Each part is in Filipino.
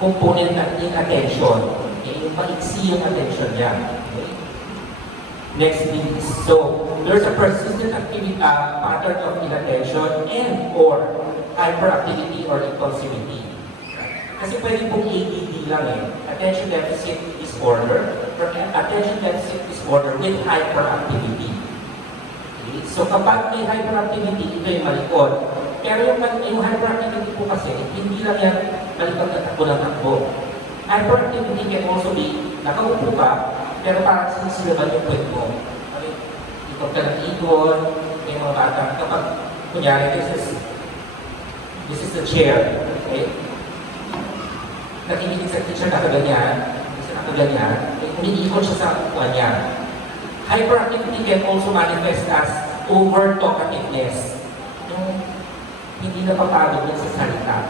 component ng inattention. Okay? Yung maiksi yung attention niya. Okay? Next please. So, there's a persistent activity, pattern of inattention and or hyperactivity or impulsivity. Kasi pwede pong ADD lang eh. Attention deficit disorder or attention deficit disorder with hyperactivity. Okay? So kapag may hyperactivity, ito yung malikot. Pero yung hyperactivity po kasi, hindi lang yan malikot na takbo ng takbo. Hyperactivity can also be, nakaupo ka, pero parang sinisilaban yung kwet mo. Okay? Ikot ka ng ikot, may mga bata. Kapag, kunyari, this is the chair. Okay? Nakikinig sa teacher nakaganyan, isa nakaganyan, umiikot siya sa upuan niya. Hyperactivity can also manifest as over-talkativeness. Yung hindi napapagod niya sa salita.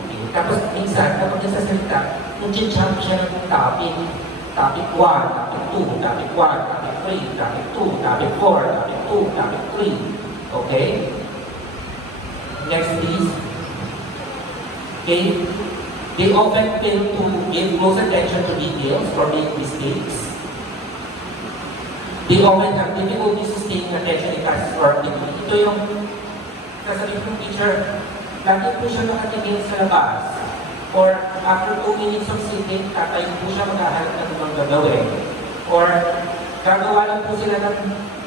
Okay. Tapos minsan, kapag niya sa salita, kung jump siya ng topic 1, topic 2, topic 1, topic 3, topic 2, topic 4, topic 2, topic 3. Okay? Next please. Okay? They often fail to give close attention to details or make mistakes. They often have difficulty sustaining attention in classes or activity. Ito yung sasabihin ng teacher, lagi po siya nakatingin sa labas. Or after 2 minutes of sitting, tatayo po siya maghahanap ng ibang gagawin. Or gagawa lang po sila ng,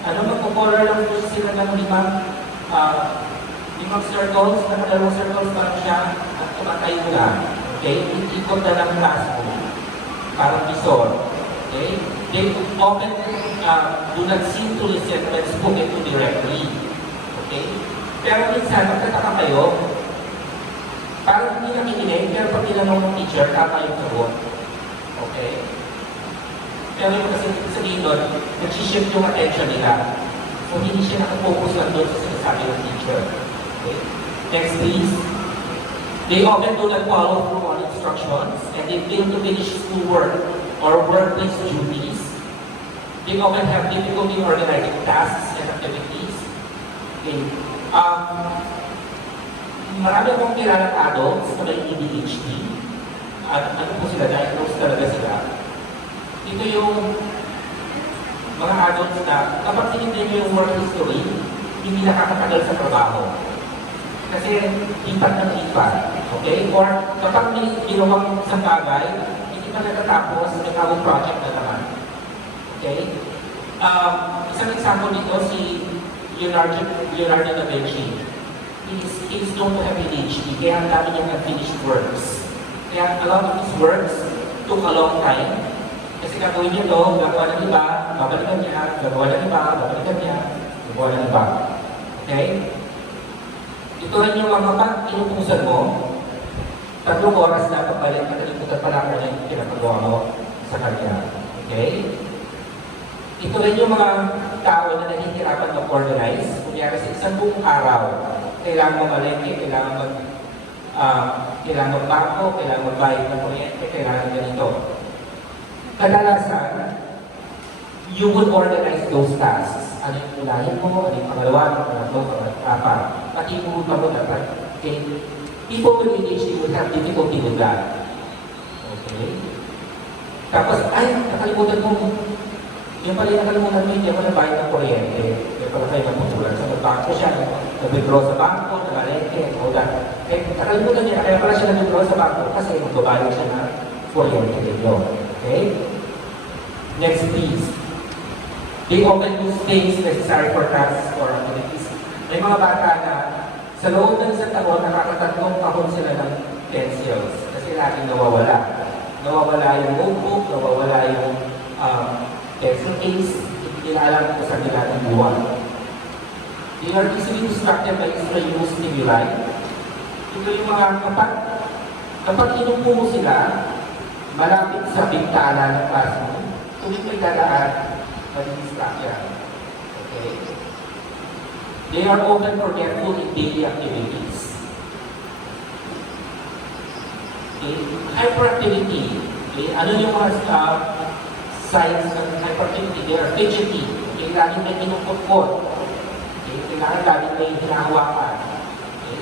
magpo-color lang po sila ng limang circles, nakadalawang circles parang siya at tumatayo lang. Okay? Ikot na ng classroom. Parang visor. Okay? They often do not seem to listen when spoken to directly. Okay? Pero minsan, magtataka kayo, parang hindi nakikinig, pero pag tinanong ng teacher, tama yung sagot. Okay? Pero yung kasi sabihin doon, nag-shift yung attention nila. So, hindi siya nakafocus lang doon sa sinasabi ng teacher. Okay? Next, please. They often do not follow through on instructions and they fail to finish schoolwork or workplace duties. They often have difficulty organizing tasks and activities. Okay. Marami akong kilalang adults na may ADHD. Ano po sila, diagnosed talaga sila. Ito yung mga adults na kapag tinignan nyo yung work history, hindi nakakatagal sa trabaho. Kasi ipat ng ipat. Okay? Or kapag may ginawang isang bagay, hindi pa natatapos, may bagong project na naman. Okay? Isang example dito, si Leonardo da Vinci. He is known to have ADHD, kaya ang dami niyang unfinished works. Kaya a lot of his works took a long time. Kasi gagawin niya ito, gagawa ng iba, babalikan niya, gagawa ng iba, babalikan niya, gagawa ng iba. Okay? Ito rin yung mga pag inutusan mo, 3 oras na pagbalik, nakalimutan pala ko na yung pinapagawa mo sa kanya. Okay? Ito rin yung mga tao na nahihirapan mag-organize. Kunyari sa isang buong araw, kailangan mamalengke, kailangan magbako, kailangan magbayad ng kuryente, kailangan ganito. Kadalasan, you would organize those tasks. Ano yung ulahin mo, ano yung pangalawa, pangatlo, pati yung mo dapat. Okay? People with ADHD would have difficulty with that. Okay? Tapos, nakalimutan mo. Yung pala nakalimutan mo, hindi ako nabayad ng kuryente. Kaya pala kayo magputulan. So, nagbangko siya, nag-withdraw sa bangko, nabalente, all that. Eh, nakalimutan niya, kaya pala siya nag-withdraw sa bangko kasi magbabayad siya ng kuryente ninyo. Okay? Next, please. They often use things necessary for tasks or activities. May mga bata na sa loob ng isang taon, nakakatatlong kahon sila ng pencils kasi laging nawawala. Nawawala yung notebook, nawawala yung pencil case, hindi nila alam kung saan nila ng buwan. They are easily distracted by extraneous stimuli. Ito yung mga kapag inupo mo sila, malapit sa bintana ng classroom, tuwing may dadaan, madidistract yan. Okay? They are often forgetful in daily activities. Okay? Hyperactivity. Okay? Ano yung mga signs ng hyperactivity? They are fidgety. Okay? Laging may kinukot-kot. Okay? Kailangan laging may hinahawakan. Okay?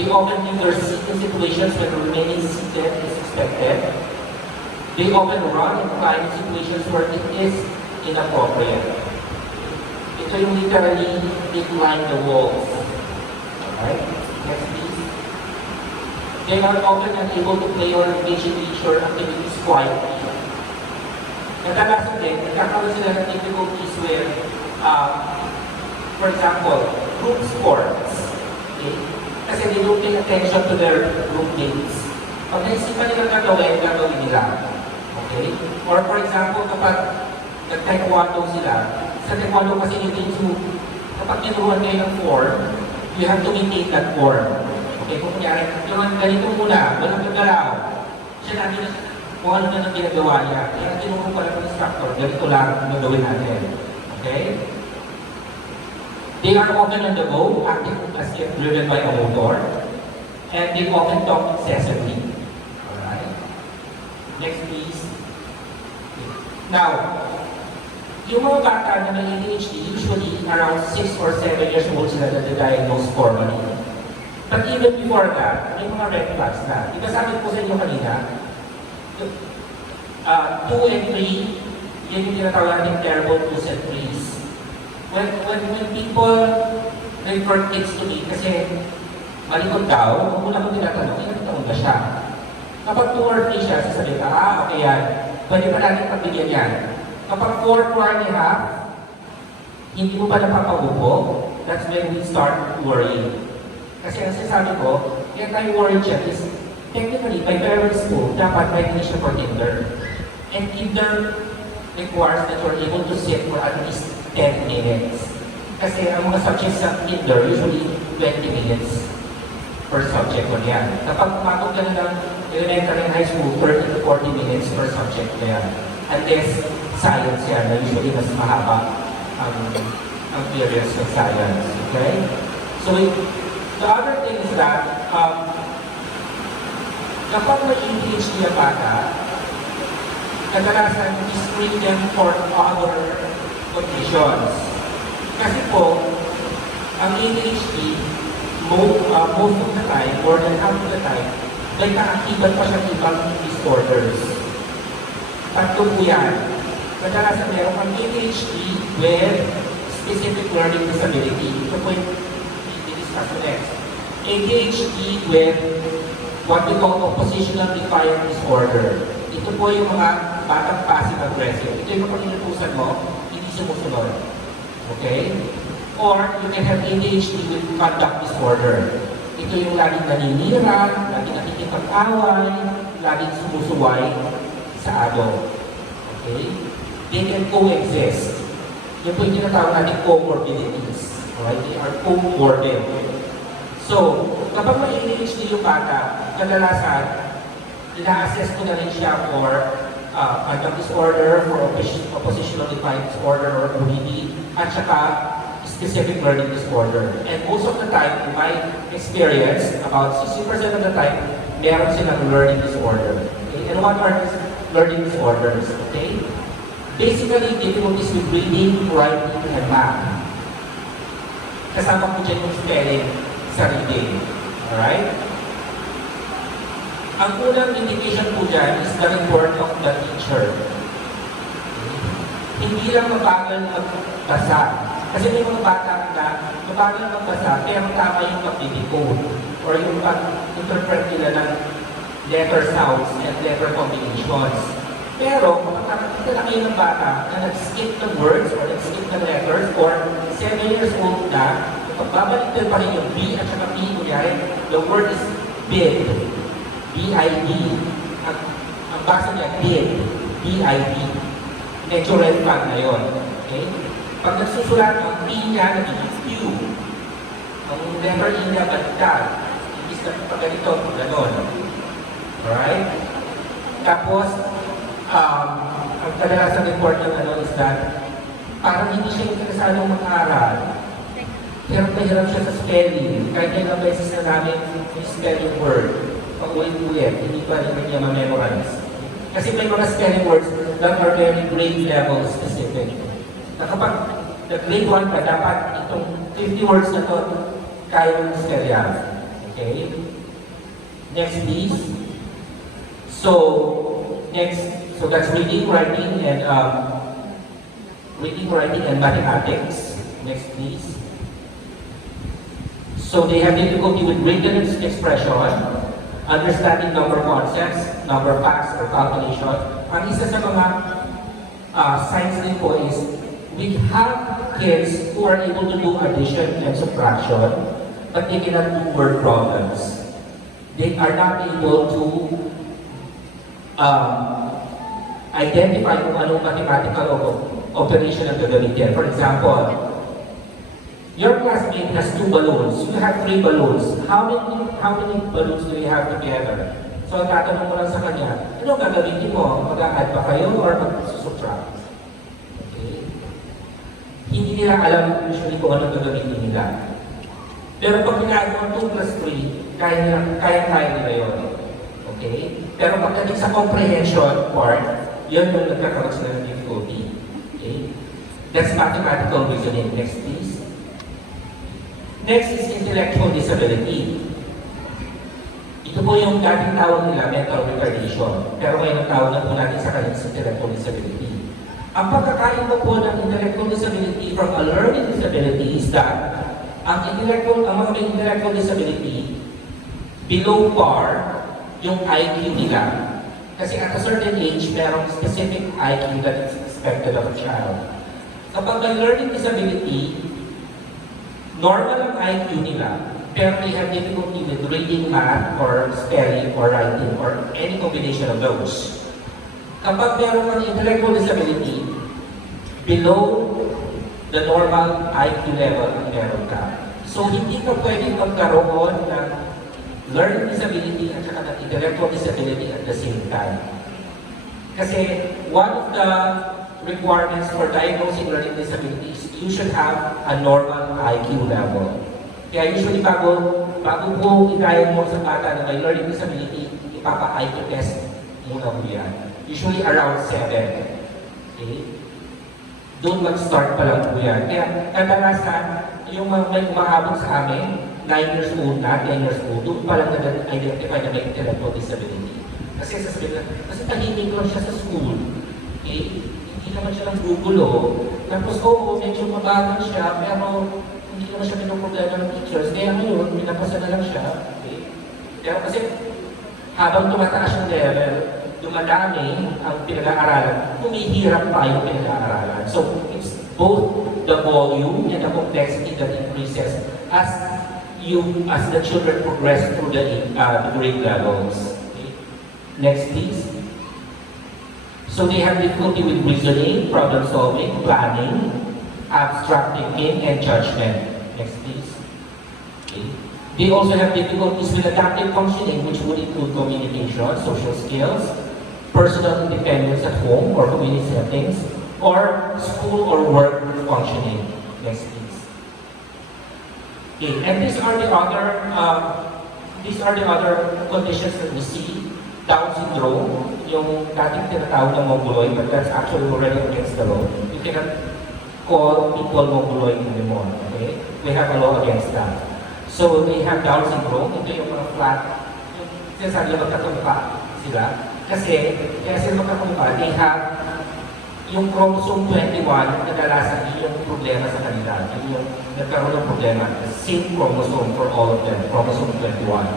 They often either sit in situations when remaining seated is expected. They often run and climb in situations where it is inappropriate. Ito yung literally, they climb the walls. Alright? Next please. They are often unable to play or engage in leisure activities quietly. Kadalasan din, nagkakaroon sila ng difficulties where, for example, group sports. Okay? Kasi they don't pay attention to their group mates. Pag naisipan nila gagawin nila. Okay? Or for example, kapag nag-taekwondo sila, sa taekwondo kasi you need to, kapag tinuruan kayo ng form, you have to maintain that form. Okay? Kung kunyari, yung ganito muna, walang gagalaw. Siya natin kung ano na nang ginagawa niya. Kaya tinuro pa lang ng instructor, ganito lang ang gagawin natin. Okay? They are often on the go, acting as if driven by a motor, and they often talk excessively. Alright? Next please. Now, yung mga bata na may ADHD, usually around 6 or 7 years old sila na-diagnose formally. But even before that, may mga red flags na. Diba sabi ko sa inyo kanina, 2 and 3, yan yung tinatawag natin terrible 2s and 3s. When people refer kids to me, kasi malikot daw, kung muna ko tinatanong, ilang taon ba siya? Kapag 2 or 3 siya, sasabihin ka, okay yan, pwede pa natin pagbigyan yan. Kapag 4 and a half, hindi mo pa napapaupo, that's when we start worrying. Kasi ang sinasabi ko, kaya tayo worry check is, technically, by parents po, dapat may condition for kinder. And kinder requires that you're able to sit for at least 10 minutes. Kasi ang mga subjects sa kinder, usually 20 minutes per subject ko yan. Kapag umabot ka na ng elementary and high school, 30 to 40 minutes per subject na yan. Unless science yan, na usually mas mahaba ang periods of science. Okay? So, the other thing is that, kapag may ADHD ang bata, kadalasan we screen them for other conditions. Kasi po, ang ADHD, most of the time, more than half of the time, may kaakibat pa siya ibang disorders. Tatlo po yan. Kadalasan meron kang ADHD with specific learning disability. Ito po yung i-discuss next. ADHD with what we call oppositional defiant disorder. Ito po yung mga batang passive-aggressive. Ito yung mga inutusan mo, hindi sumusunod. Okay? Or you can have ADHD with conduct disorder. Ito yung laging naninira, laging nakikipag-away, laging sumusuway sa adult. Okay? They can coexist. Yan po yung tinatawag natin comorbidities. Alright? They are comorbid. So, kapag may ADHD yung bata, kadalasan, ina-assess ko na rin siya for conduct disorder, for oppositional defiant disorder or ODD, at saka specific learning disorder. And most of the time, in my experience, about 60% of the time, meron silang learning disorder. Okay? And what are these learning disorders? Okay? Basically, difficulties with reading, writing, and math. Kasama po dyan yung spelling sa reading. Alright? Ang unang indication po dyan is the report of the teacher. Hindi lang mabagal magbasa. Kasi may mga bata na mabagal magbasa, pero tama yung pag-decode or yung pag-interpret nila ng letter sounds and letter combinations. Pero kapag nakakita na kayo ng bata na nag-skip ng words or nag-skip ng letters or 7 years old na, pagbabalik pa rin yung B at saka P, kunyari, the word is bid. B-I-D. Ang basa niya, bid. B-I-D. Medyo red flag na yun. Okay? Pag nagsusulat, ang P niya, nagiging Q. Ang letter E niya, baliktad. Ibig na pag ganito, gano'n. Alright? Tapos, ang kadalasang report ng ano is that parang hindi siya interesadong mag-aaral. Pero mahirap siya sa spelling. Kahit ilang beses na namin yung spelling word. Pag-ulit-ulit, hindi pa rin niya ma-memorize. Kasi may mga spelling words that are very grade level specific. Na kapag grade 1 pa, dapat itong 50 words na to kaya mong spell yan. Okay? Next, please. So, that's reading, writing, and mathematics. Next, please. So they have difficulty with written expression, understanding number concepts, number facts, or calculation. Ang isa sa mga signs din po is, we have kids who are able to do addition and subtraction, but they cannot do word problems. They are not able to identify kung anong mathematical operation ang gagamitin. For example, your classmate has 2 balloons. You have 3 balloons. How many balloons do you have together? So, tatanong mo lang sa kanya, ano gagamitin mo? Mag-a-add pa kayo or mag-subtract? Okay? Hindi nila alam usually kung ano gagamitin nila. Pero pag ginagawa 2 plus 3, kaya nila yun. Okay? Pero pagdating sa comprehension part, yun yung nagkakaroon sila ng difficulty. Okay? That's mathematical reasoning. Next, please. Next is intellectual disability. Ito po yung dating tawag nila mental retardation. Pero ngayon ang tawag na po natin sa kanyang intellectual disability. Ang pagkakaiba po ng intellectual disability from a learning disability is that ang mga may intellectual disability, below par yung IQ nila. Kasi at a certain age, merong specific IQ that is expected of a child. Kapag may learning disability, normal ang IQ nila, pero they have difficulty with reading, math, or spelling, or writing, or any combination of those. Kapag meron kang intellectual disability, below the normal IQ level ang meron ka. So, hindi ka pwedeng magkaroon ng learning disability at saka ng intellectual disability at the same time. Kasi one of the requirements for diagnosing learning disabilities, you should have a normal IQ level. Kaya usually bago po i-diagnose sa bata na may learning disability, ipapa-IQ test muna po yan. Usually around 7. Okay? Doon mag-start pa lang po yan. Kaya kadalasan, yung may umaabot sa amin, 9 years old na, 10 years old, doon pa lang na-identify na may intellectual disability. Kasi sasabihin na, kasi tahimik lang siya sa school. Okay? Hindi naman siya lang gugulo. Tapos, medyo mabagal siya, pero hindi naman siya pinoproblema ng teachers. Kaya ngayon, pinapasa na lang siya. Okay? Pero kasi, habang tumataas yung level, dumadami ang pinag-aaralan, humihirap pa yung pinag-aaralan. So, it's both the volume and the complexity that increases as the children progress through the grade levels. Okay? Next, please. So they have difficulty with reasoning, problem solving, planning, abstract thinking, and judgment. Next, please. Okay. They also have difficulties with adaptive functioning, which would include communication, social skills, personal independence at home or community settings, or school or work functioning. Next, please. Okay, and these are the other conditions that we see. Down syndrome, yung dating tinatawag na mongoloid, but that's actually already against the law. You cannot call people mongoloid anymore. Okay? We have a law against that. So they have Down syndrome. Ito yung mga flat, yung sinasabi yung magkakamukha sila. Kaya sila magkakamukha, they have yung chromosome 21, kadalasan yung problema sa kanila. Yung nagkaroon ng problema, the same chromosome for all of them, chromosome 21.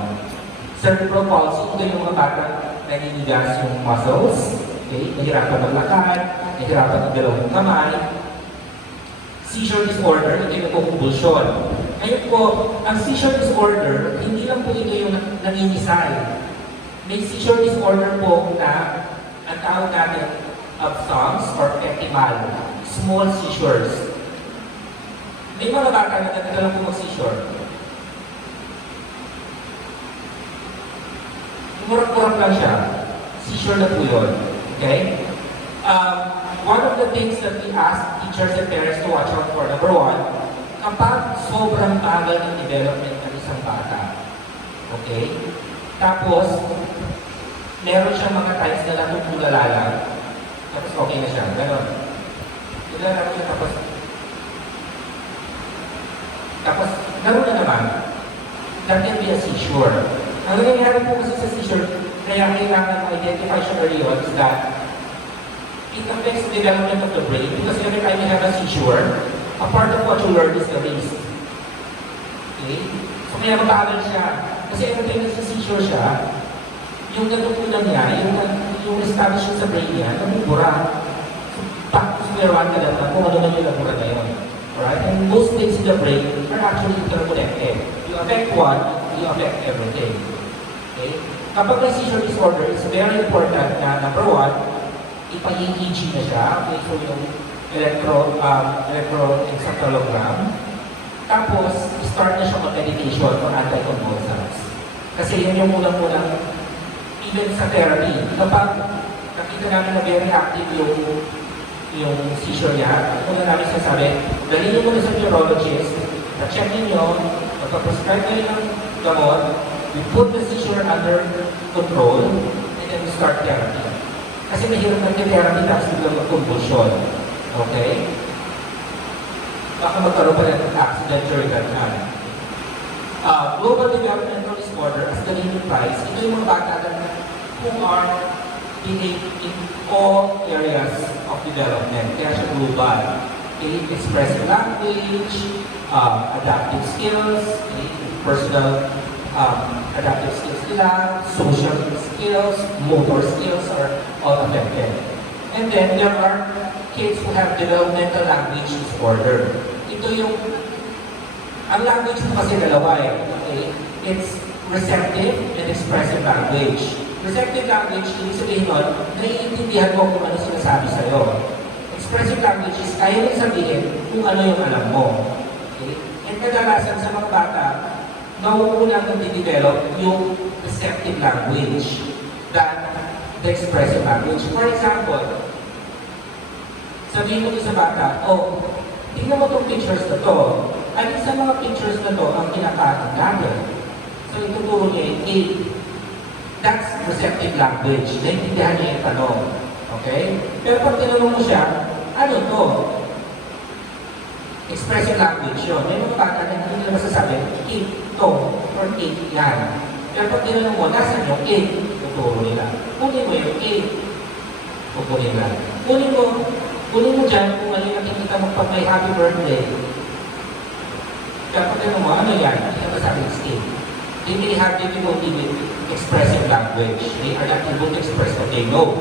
Cerebral palsy, ito yung mga bata naninigas yung muscles, okay? Nahirapan maglakad, nahirapan igalaw yung kamay. Seizure disorder, ito yung convulsion. Ngayon po, ang seizure disorder, hindi lang po ito yung nanginisay. May seizure disorder po na ang tawag natin absence or ectimal, small seizures. May mga bata na nagkakalang po mag-seizure. Murang-murang lang siya. Seizure na po yun. Okay? One of the things that we ask teachers and parents to watch out for, number 1, kapag sobrang bagal ng development ng isang bata. Okay? Tapos, meron siyang mga times na natutulala lang. Tapos okay na siya. Ganon. Tulala siya tapos laro na naman. that can be a seizure. Ang nangyayari po kasi sa seizure, kaya kailangan ma-identify siya early on is that it affects the development of the brain because every time you have a seizure, a part of what you learn is the race. Okay? So kaya mabagal siya. Kasi every time nasa-seizure siya, yung natutunan niya, yung establish sa brain niya, nabubura. So back to square one ka lang na kung ano na yung nabura na yun. Alright? And those things in the brain are actually interconnected. You affect one, you affect everything. Okay? Kapag may seizure disorder, it's very important na number one, ipa-EEG na siya, okay, so yung electroencephalogram. Tapos, start na siya on medication for anticonvulsants. Kasi yan yung unang-unang, even sa therapy, kapag nakita namin na very active yung seizure niya, una namin sasabi, dalhin niyo muna sa neurologist, na-check niyo, magpa-prescribe kayo ng gamot, we put the seizure under control, and then we start therapy. Kasi mahirap nag-therapy tapos biglang mag-convulsion. Okay? Baka magkaroon pa ng accident during that time. Global developmental disorder, as the name implies, ito yung mga bata who are behave in all areas of development. Kaya siya global. Okay? Expressive language, adaptive skills, okay? Personal adaptive skills nila, social skills, motor skills are all affected. And then there are kids who have developmental language disorder. Ito yung, ang language mo kasi dalawa eh. Okay? It's receptive and expressive language. Receptive language, ibig sabihin nun, naiintindihan mo kung ano sinasabi sa'yo. Expressive language is kaya rin sabihin kung ano yung alam mo. Okay? And kadalasan sa mga bata, nauunang nag-develop yung receptive language than the expressive language. For example, sabihin mo sa bata, oh, tingnan mo itong pictures na to. Alin sa mga pictures na to ang kinakain natin? So ituturo niya yung A. That's receptive language. Naintindihan niya yung tanong. Okay? Pero pag tinanong mo siya, ano to? Expressive language yun. May mga bata na hindi nila masasabi, eat to, or eat yan. Pero pag tinanong mo, nasan yung eat? Tuturo nila. Kunin mo yung eat. Kukunin lang. Kunin mo dyan kung ano yung nakikita mo pag may happy birthday. Kaya pag tinanong mo, ano yan? Hindi na masabi yung eat. They may have difficulty with expressive language. They are not able to express what they know.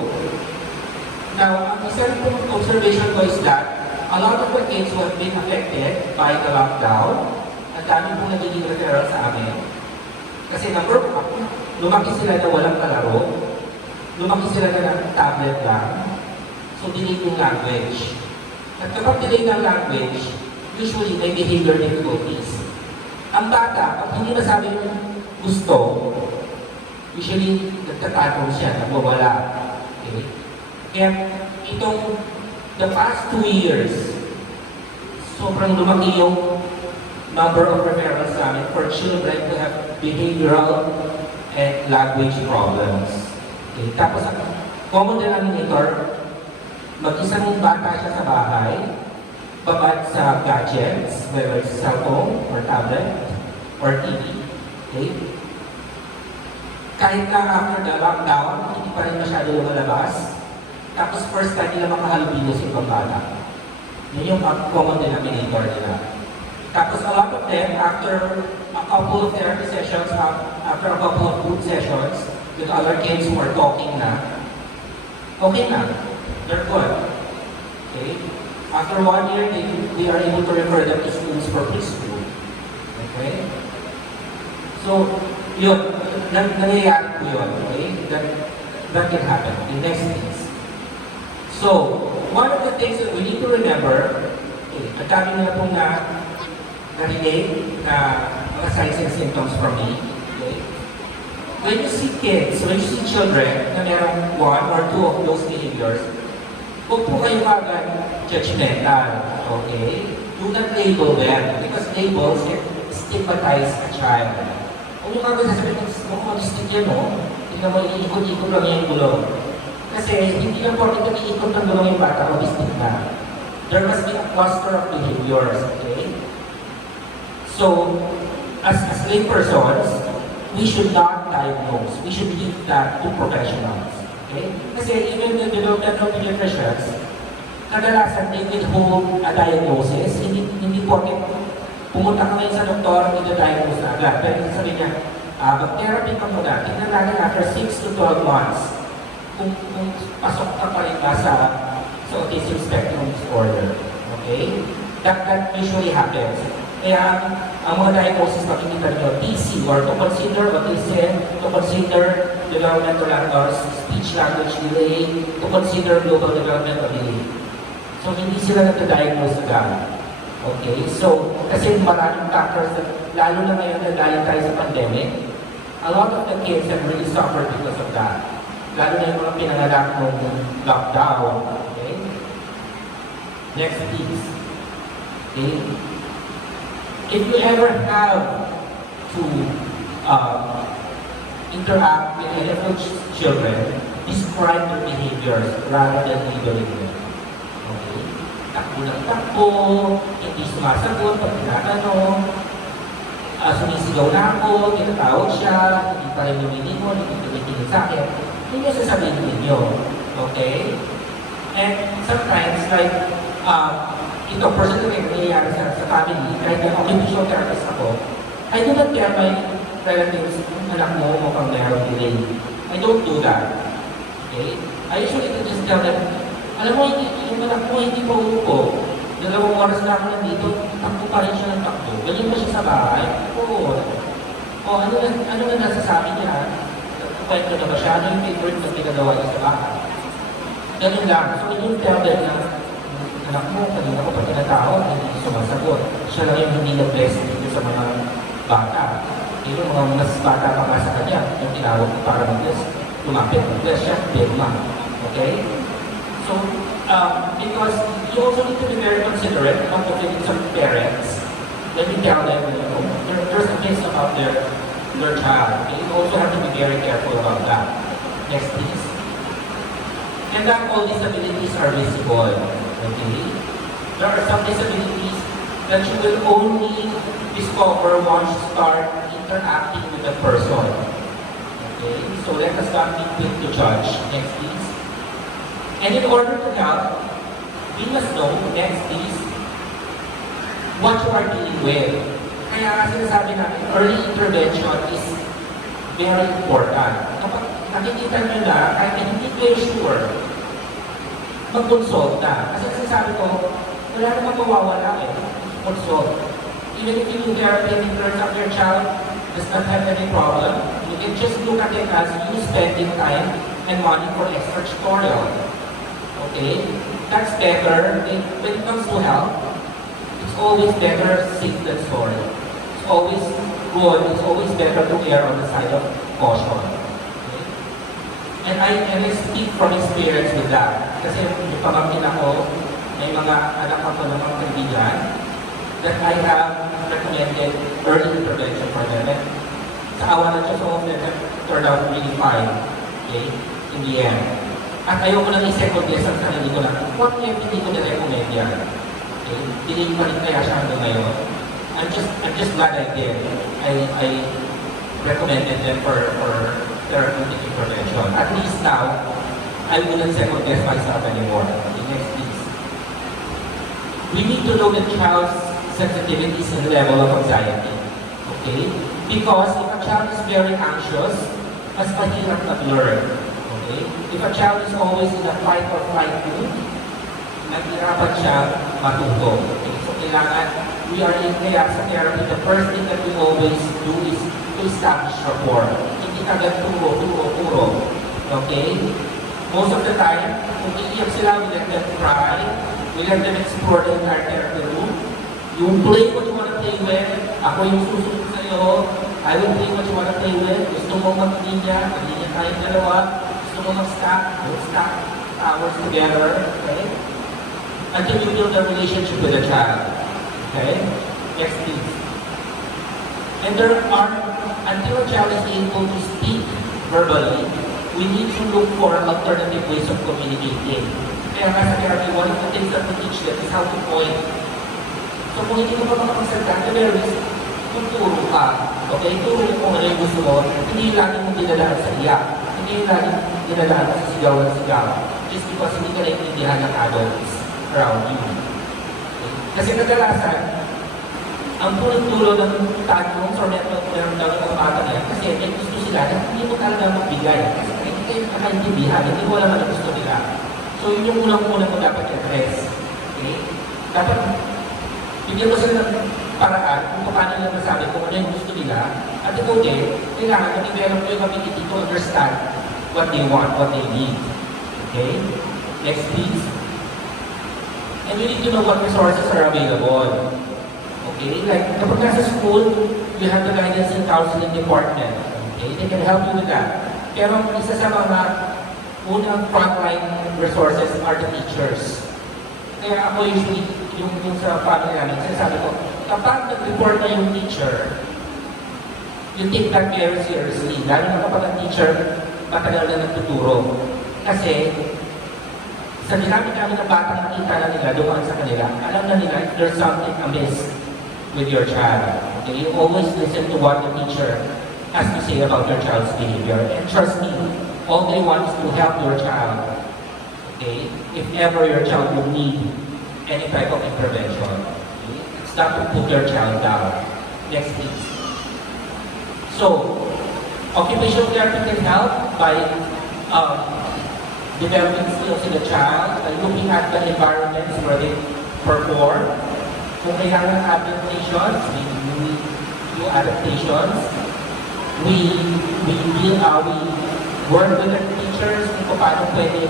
Now, ang isang observation ko is that a lot of the kids who have been affected by the lockdown, ang dami pong nagiging referral sa amin. Kasi number one, lumaki sila na walang kalaro, lumaki sila na ng tablet lang, so delay yung language. At kapag delay ng language, usually may behavior difficulties. Ang bata, pag hindi masabi yung gusto, usually nagtatanong siya, nagwawala. Okay? Kaya itong the past 2 years, sobrang lumaki yung number of referrals sa amin for children who have behavioral and language problems. Okay. Tapos ang common denominator, mag-isang bata siya sa bahay, babad sa gadgets, whether it's cellphone or tablet or TV. Okay. Kahit na after the lockdown, hindi pa rin masyado lumalabas. Tapos first time nila makahalubilo sa ibang bata. Yan yung common denominator nila. Tapos a lot of them, after a couple of therapy sessions, after a couple of group sessions, with other kids who are talking na, okay na. They're good. Okay? After 1 year, they are able to refer them to schools for preschool. Okay? So, yun. Nangyayari po yun. Okay? That can happen. The next things. So, one of the things that we need to remember, ang dami na pong na-relate na mga signs and symptoms from me. Okay? When you see kids, when you see children na merong 1 or 2 of those behaviors, huwag po kayo agad judgmental. Okay? Do not label them because labels can stigmatize a child. Kung yung agad sasabihin, mukhang autistic yan, no? Tingnan mo, iikot-ikot lang yung gulong. Kasi hindi lang po ito iikot ng gulong yung bata, autistic na. There must be a cluster of behaviors, okay? So, as laypersons, we should not diagnose. We should leave that to professionals. Okay? Kasi even the developmental pediatricians, kadalasan they withhold a diagnosis. Hindi porket pumunta ka ngayon sa doktor, i-diagnose na agad. Pero sabi niya, mag-therapy ka muna. Tingnan natin after 6 to 12 months kung pasok ka pa rin ba sa autism spectrum disorder. Okay? That usually happens. Kaya ang mga diagnosis makikita nyo, TC, or to consider autism, to consider developmental or speech language delay, to consider global developmental delay. So hindi sila nagda-diagnose agad. Okay? So, kasi maraming factors, lalo na ngayon na dahil tayo sa pandemic, a lot of the kids have really suffered because of that. Lalo na yung mga pinanganak ng lockdown. Okay? Next please. Okay? If you ever have to interact with any of your children, describe their behaviors rather than labeling them. Okay? Takbo ng takbo, hindi sumasagot pag tinatanong, sumisigaw na ako, tinatawag siya, hindi pa rin lumilingon, hindi tumitingin sa akin. Hindi niya sasabihin ninyo. Okay? And sometimes, like, ito, personally, nangyayari sa family, kahit na occupational therapist ako, I do not tell my relatives, anak mo, mukhang meron delay. I don't do that. Okay? I usually just tell them, alam mo, yung anak mo hindi pa uupo. 2 oras na ako nandito, takbo pa rin siya ng takbo. Ganyan pa siya sa bahay. Oo. Ano na nasasabi niya? Kwento na ba siya? Ano yung favorite na pinagawa niya sa bahay? Ganun lang. So, you tell them na, anak mo, kanina ko pa tinatawag, hindi sumasagot. Siya lang yung hindi nag-bless dito sa mga bata. Yung mga mas bata pa nga sa kanya, yung tinawag ko para mag-bless, lumapit mag-bless siya, pirma. Okay? So, because you also need to be very considerate of some parents. Let me tell them, you know, there's a case about their child. Okay? You also have to be very careful about that. Next, please. And not all disabilities are visible. Okay? There are some disabilities that you will only discover once you start interacting with a person. Okay? So let us not be quick to judge. Next, please. And in order to help, we must know, next please, what you are dealing with. Kaya sinasabi namin, early intervention is very important. Kapag nakikita nyo na, kahit hindi kayo sure, mag-consult na. Kasi sinasabi ko, wala namang mawawala consult. Even if you do therapy and it turns out your child does not have any problem, you can just look at it as you spending time and money for extra tutorial. Okay? That's better. When it comes to health, it's always better safe than sorry. It's always good. It's always better to err on the side of caution. Okay? And I speak from experience with that. Kasi may pamangkin ako, may mga anak ako ng mga kaibigan that I have recommended early intervention for them. And sa awa ng Diyos, some of them have turned out really fine. Okay? In the end. At ayoko nang i-second guess ang sarili ko na, what if hindi ko na-recommend yan? Okay? Dinig pa rin kaya siya hanggang ngayon. I'm just glad I did. I recommended them for therapeutic intervention. At least now, I wouldn't second guess myself anymore. Okay, next please. We need to know the child's sensitivities and level of anxiety. Okay? Because if a child is very anxious, mas mahirap mag-learn. Okay? If a child is always in a fight or flight mood, naghihirapan siya matuto. Okay? So kailangan, we are in kaya sa therapy, the first thing that we always do is to establish rapport. Hindi kagad turo. Okay? Most of the time, kung iiyak sila, we let them cry, we let them explore the entire therapy room. You play what you want to play with. Ako yung susunod sa'yo. I will play what you want to play with. Gusto mo mag-linya tayong dalawa. Gusto mo mag-stack, we'll stack hours together. Okay? Until you build a relationship with the child. Okay? Next please. And until a child is able to speak verbally, we need to look for alternative ways of communicating. Kaya nga sa therapy, one of the things that we teach them is how to point. So kung hindi ko pa makapagsalita, at the very least, tuturo ka. Okay? Turo mo kung ano yung gusto mo. Hindi lagi mong dinadaan sa iyak. Hindi lagi dinadaan sa sigaw. Just because hindi ka naiintindihan ng adults around you. Okay? Kasi kadalasan, ang tulong-tulo ng tantrums or mental ng mga bata na yan, kasi may gusto sila na hindi mo talaga magbigay. Kasi hindi kayo nakaintindihan, hindi mo alam ang gusto nila. So yun yung unang-unang mo dapat i-address. Okay? Dapat, bigyan mo sila ng paraan kung paano nila masabi kung ano yung gusto nila. At ikaw din, kailangan na-develop mo yung ability to understand what they want, what they need. Okay? Next please. And you need to know what resources are available. Okay? Like, kapag nasa school, you have the guidance and counseling department. Okay? They can help you with that. Pero isa sa mga unang frontline resources are the teachers. Kaya ako usually, yung sa family namin, sinasabi ko, kapag nag-report na yung teacher, you take that very seriously. Lalo na kapag ang teacher, matagal na nagtuturo. Kasi, sa dinamit namin ng batang nakita na nila, dumaan sa kanila, alam na nila if there's something amiss with your child. Okay? You always listen to what the teacher has to say about your child's behavior. And trust me, all they want is to help your child. Okay? If ever your child will need any type of intervention. Okay? It's not to put your child down. Next please. So, occupational therapy can help by developing skills in the child, by looking at the environments where they perform. Kung kailangan adaptations, we do adaptations. We work with the teachers kung paano pwede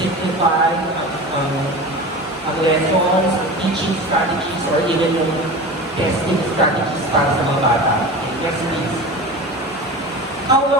simplify ang lessons, teaching strategies, or even yung testing strategies para sa mga bata. Next please. How long